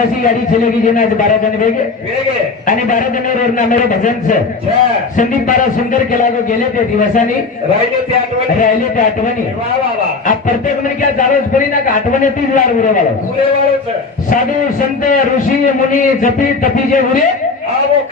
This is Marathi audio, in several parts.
दिवसाची गाडी चलेगी जेना आज 12 जण वेगे आणि 12 जणांवर नामेरे भजनच संदीप महाराज सुंदर केला गो गेले ते दिवसांनी राहिले ते आठवणी प्रत्येक म्हणजे काय जाळच पडी ना का आठवणीतील वार उरे साधू संत ऋषी मुनी जपी तपी जे उरे वो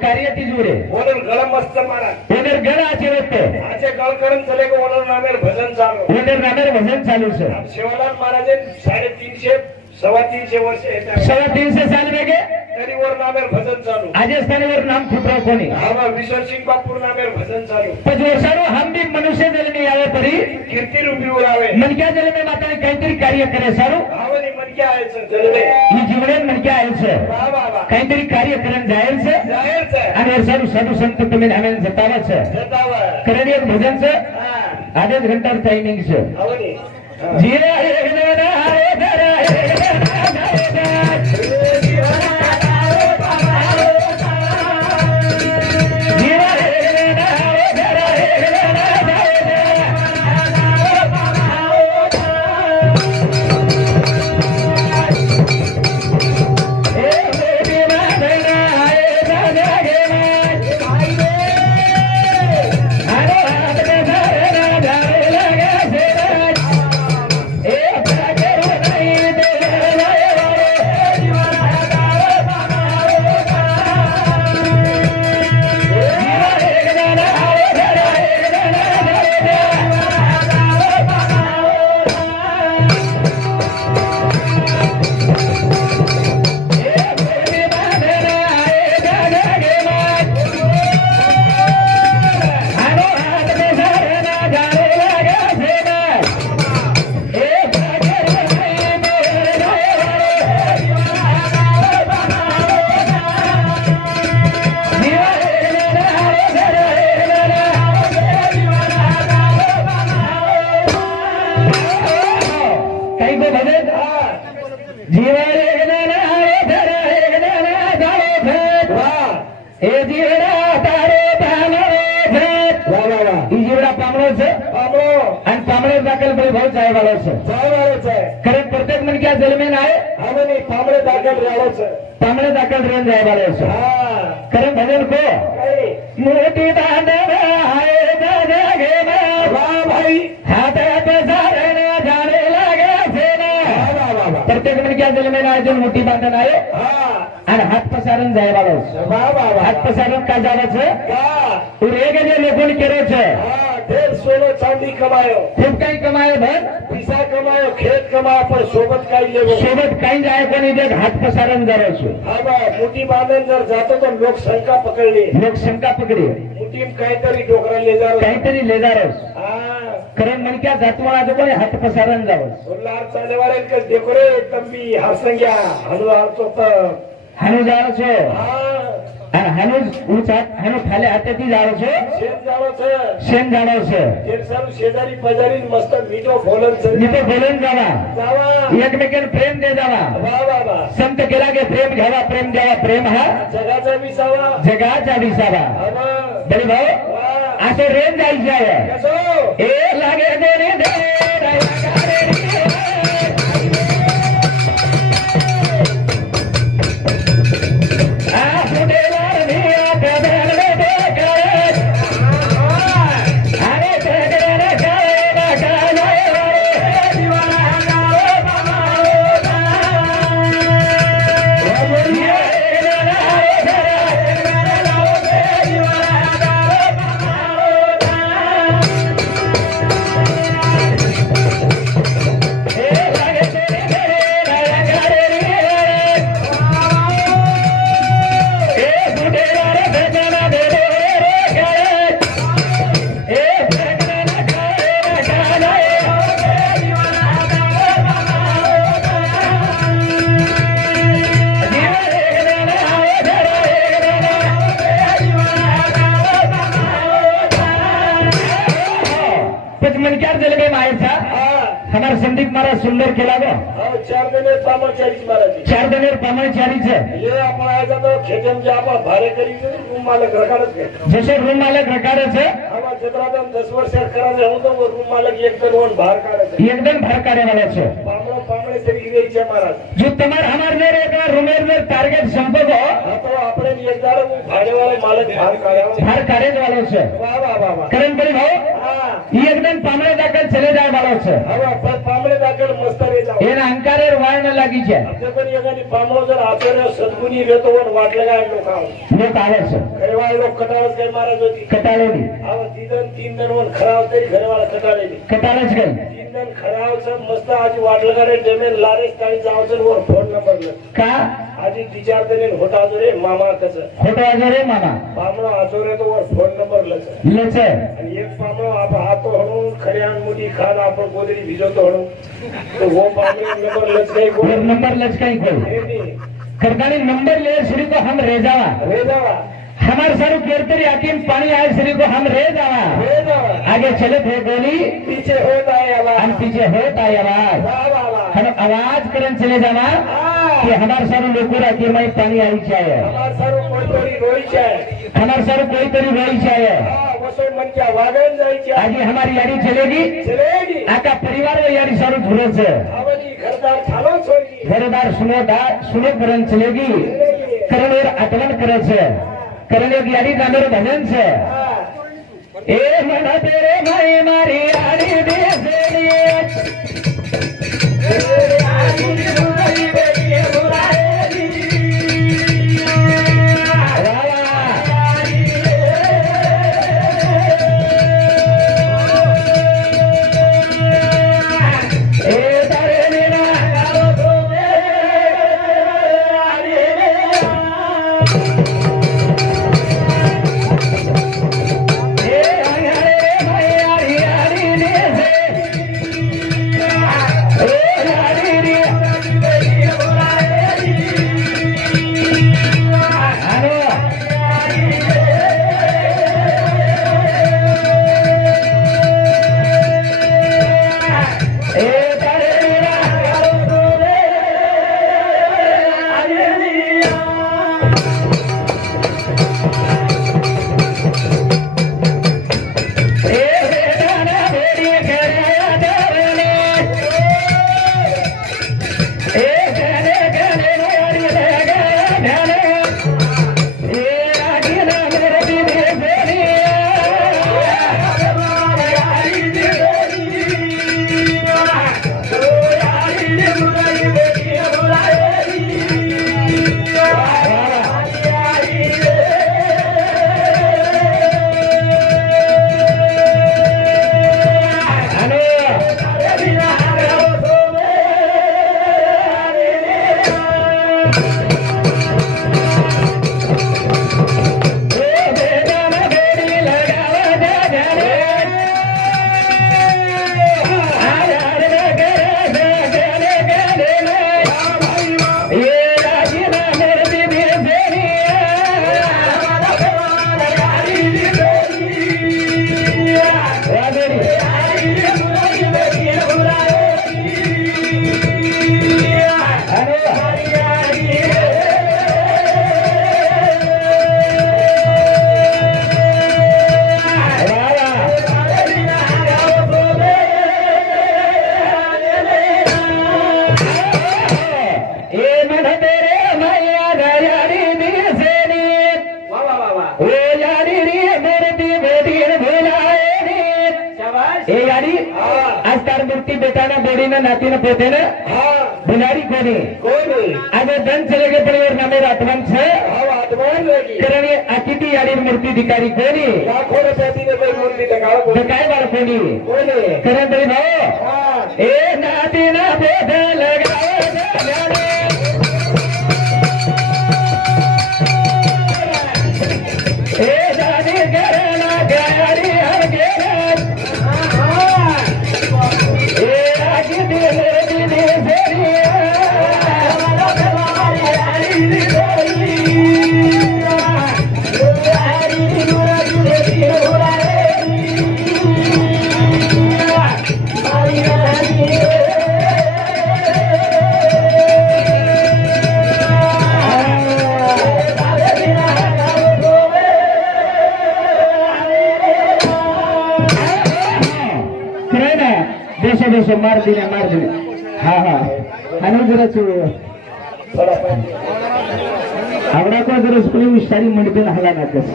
कार्य तिजूरे ओनर गला मस्त मारा ओनर गला आचे होते आचे गल करन चले को ओनर नामेर भजन चालू ओनर नामेर भजन चालू सर शिवालाल महाराज 350 325 वर्ष 350 साल वेगे तरी वर नामेर भजन चालू राजस्थानीवर नाम फुटरा कोणी आवा विश्वर सिंह बापूर नामेर भजन चालू पण वर्षारो हम भी मनुष्य जल में आवे परी कीर्ती रूपी उरावे मनक्या जल में माता काहीतरी कार्य करे सारो आवनी मनक्या आयचं जलवे ही जीवने मनक्या आयचं वाह वाह वाह काहीतरी कार्य करून जायचं आणि वर्षारो साधू संत तुम्ही नामेन जतावाचं करणे भजनचं आधेच घंटा टायमिंगचं आवनी जीरा एकदा आहे धरा कारण प्रत्येक मनक्या जलमेन आहे आवनी तांबडे दाखल रेन जायवाले कारण भजन को मोठी दांडव आहे भाई हातात सारण जाणे लागे प्रत्येक मनक्या जलमेन आहे जो मोठी बांधण आहे आणि हात पसारण जायवाले हात पसारण का जावाचं एक जे लेखून केरोच ढेर सोनो चांदी कमायो खूप काही कमायो भर पैसा कमायो खेत कमायो पण सोबत काही लेवो सोबत काही जाय पण इथे हात पसारण करायचो हा बा मोठी बांधण जर जातो तर लोकसंख्या पकडली लोकसंख्या पकडी मोठी काहीतरी डोकरा ले जारो काहीतरी ले जारोस कारण मनक्या जातवाळा जो पण हात पसारण जावस सोल्लार चाले वाले का देखो रे तंबी हरसंग्या हनुवार तो हनु जाळछो आणि हनु खाले हाताती जाळछो शेण जाळछो शेजारी पजारी मस्त मिठो बोलन जावा एकमेकांना प्रेम दे जावा संत केला गे प्रेम घ्यावा प्रेम द्यावा प्रेम हा जगाचा विसावा बरे भाऊ असं रेन जायचं आहे ए लागे दे हमारा संदीप महाराज सुंदर केला गो 4 दिने प्रामाणिक ये आपण आयचा तो खेतम जे आपण भारे करी रूम मालक रखाडच घे जसे रूम मालक रखाडच आवा जत्रादन 10 वर्ष करायचं होतं रूम मालक एकदम भार काढायचं एकदम भार काढायला पामळे તરીકે રહી છે મહારાજ જો તમારે અમાર ને એક રૂમેર ટાર્ગેટ સંપર્કો હા તો આપણે એક દાડો હું ભાડેવાળો માલક ભાર કાઢ્યો ભાર કાઢે જ વાળો છે વાહ વાહ વાહ વાહ કરણભાઈ ભાઈ હા ઈ એકદમ પામડે દાખલ ચલે જાય વાળો છે હવે પામડે દાખલ મસ્ત રહી જાવ એના અંકારે વાળ ન લાગી છે જગની એગાની પામડો જર આપેને સદગુની વેતો વન વાટ લગાય લો ખાવ લોક આવે છે ઘરવાળા લોક કટાળ કે મહારાજ હતી કટાળેની આવા દીદન તીન દન વન ખરાબ કરી ઘરવાળા કટાળેની કટાળે જ ગઈ તીન દન ખરાબ છે મસ્ત આજે વાટ લગાડે ડેમે લારે તાઈ જાવ છે ઓર ફોન નંબર લે કા આજે વિચાર કરીને હોટા જોરે મામા કસે ખોટો આજે રે મામા પામડો આચોરે તો ઓર ફોન નંબર લે છે લે છે અને એક પામડો આપ હાથો હણું ખરિયાણ મુડી ખાદ આપણ ગોદરી બીજો તો હણું તો વો પામડો નંબર લે છે वो नंबर लचकाई कोई એની करतानी नंबर ले श्री को हम रे जावा રેજાવા हमारे सारू केरतरी आकीम पानी आए श्री को हम रे जावा રેજાવા आगे चले थे गोली पीछे होता है हम आवाज पीछे होता है आवाज वाह वाह वाह हम आवाज करन चले जावा कि हाँ हमारे सारू लोगों आकीम में पानी आई चाहिए हमार सारू कोई तोरी रोई છે हमारे सारू कोई तरी रही चाहिए હા વસો મન ક્યાં વાગન જાય છે आगे हमारी यारी चलेगी ચલેગી आका परिवार में यारी सारू झूले से આવડી ઘરદાર થાલો છોડી घरदार सुनो करन चलेगी करण और आगमन करे છે करण एक यारी नामेर भजन છે હા ए मन तेरे भाई मारी यारी देसेली नाती पोते ने हाँ बिलाड़ी कोनी कोई नहीं आगे दन चले गए पड़े और नामे रातवन छे हाँ आत्मान लगी करण ये अतिथि यारी मूर्ति दिकारी कोनी लाखों रुपए ने कोई मूर्ति टकाओ दिखाई बार कोनी कोई नहीं करण भाई भाव हाँ ए नाती ना पोते लगाओ ए दादी करना गाड़ी हर गेरा देशो मार दिने हाँ हाँ आणि जराच थोडा पाहिजे आवडा का जराच कोणी सारी मंडपीन हला नाकस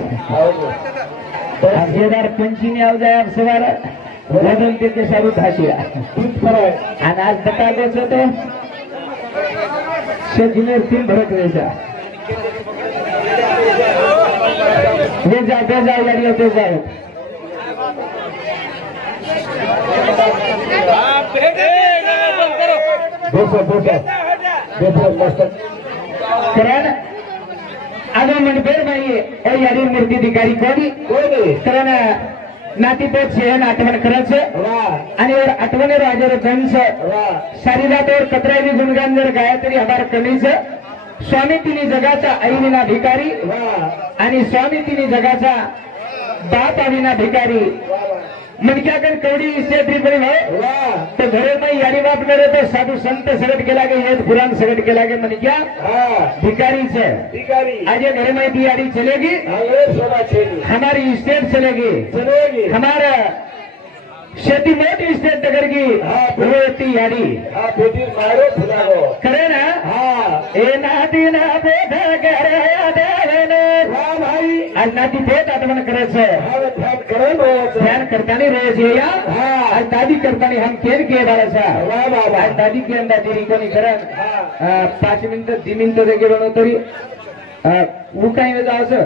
हजेदार पंचीने आव जाय सवार बदल ते सारू धाशिया आणि आज बता द्यायचं ते शेजीनेर तीन भरत द्यायचा हे जा ते जाऊ गाडी ते जाऊ कारण आदो मंडपेर बाई ए यारी मूर्ती अधिकारी कोणी कारण नातीपोत शहन आठवण करायचं आणि वर आठवणे राजेर गंज शारीरावर कतरावी गुणगान जर गाया तरी हमार कमीच स्वामी तिने जगाचा आईविना भिकारी आणि स्वामी तिने जगाचा बाप आविना भिकारी मनक्याकन कवडी शेत्री बरी भाई तो घरे में यारी बात करे तो साधु संत सगट के लागे ये पुराण सगट के लागे मन क्या भिकारी से आज ये घरे में भी यारी चलेगी हमारी स्टेट चलेगी हमारा शेती मोटी स्टेट करेगी रोती यारी करे ना ए नाती ना बोधा करे भाई आज नाती भेट आठवण करायचं ध्यान करताना रोज ये या आज दादी करताना हम केर के बाळाचा आज दादी की अंदाजी रिकोनी करन 5 मिनिटं 10 मिनिटं रेगे बनव तरी वो काही न जावचं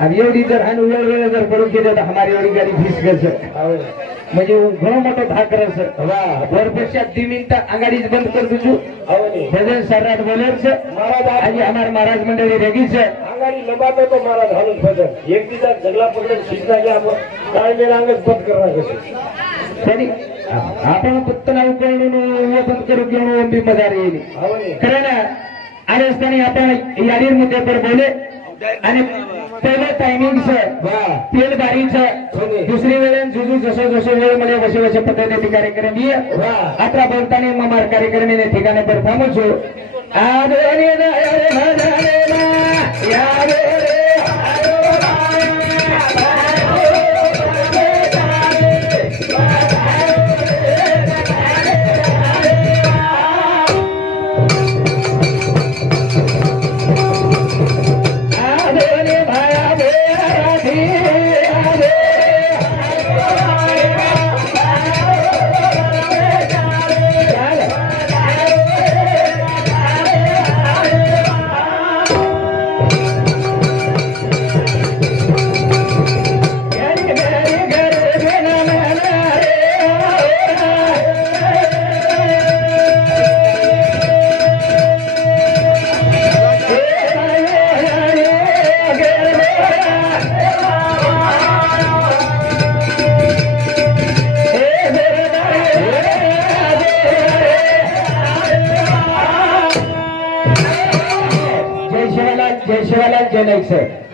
आणि एवढी जर हान वेळ जर करून केलं तर हमारी एवढी गाडी फीस घ्यायचं म्हणजे घणो मोठो भाग करायचं वरपेक्षा 10 मिनिटं आघाडीच बंद कर तुझू भजन सर्राट बोलायचं महाराज आणि हमार महाराज मंडळी रेगीच आघाडी लंबातो तो महाराज हालून भजन एक दिवसा जगला पडलं शिकना की आपण काय मेरांगच बंद करणार कसे तरी आपण पत्तना उकळून बंद करू घेऊन ओंबी मजार येईल खरं ना आणि असताना आपण याडीर मुद्द्यावर बोले आणि पहिलं टायमिंगच तेल बारीचं दुसरी वेळेन जुजू जसं जसं वेळ मला वसे वसे पद्धतीने ते कार्यक्रम ये आता बोलताना ममार कार्यक्रम ने ठिकाणी परफॉर्मन्स हो आदोनी रे भजने ना या रे जय नाईक सर